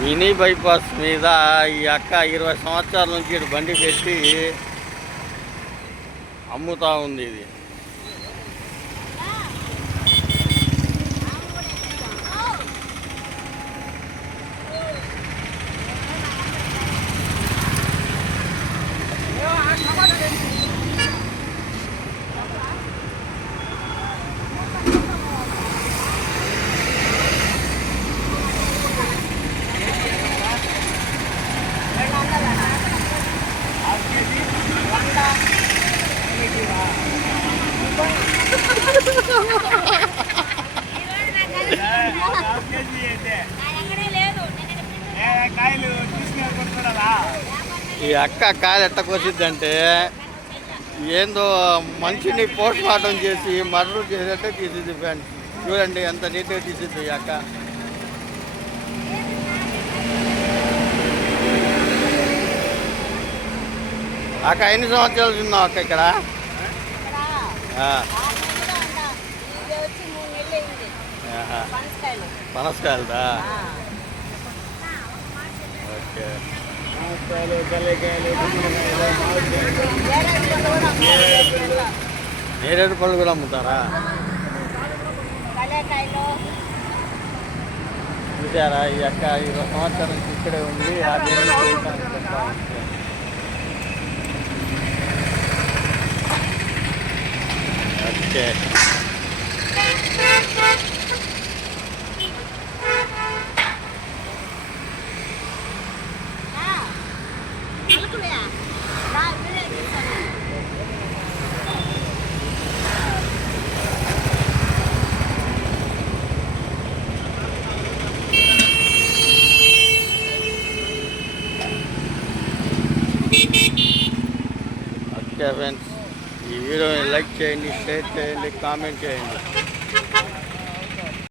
Mini bypass మీద ఈ అక్క 20 సంవత్సరాల నుంచి ఇటు బండి పెట్టి అమ్ముతూ ఉంది. ఇది ఈ అక్క కాయలు ఎట్ట కోసిద్దంటే ఏందో మనిషిని పోస్ట్ మార్టం చేసి మర్డర్ చేసేట్టే తీసిద్ది ఫ్రెండ్స్. చూడండి ఎంత నీట్గా తీసిద్ది ఈ అక్క. అక్క ఎన్ని సంవత్సరాలు ఉన్నావు అక్క ఇక్కడ? పనసకాయలదా? ఓకే. నేరేడు పళ్ళు కూడా అమ్ముతారా? చూసారా ఈ అక్క 20 సంవత్సరాల నుంచి ఇక్కడే ఉంది. ఓకే. ఓకే ఫ్రెండ్స్, ఈ వీడియోని లైక్ చేయండి, షేర్ చేయండి, కామెంట్ చేయండి.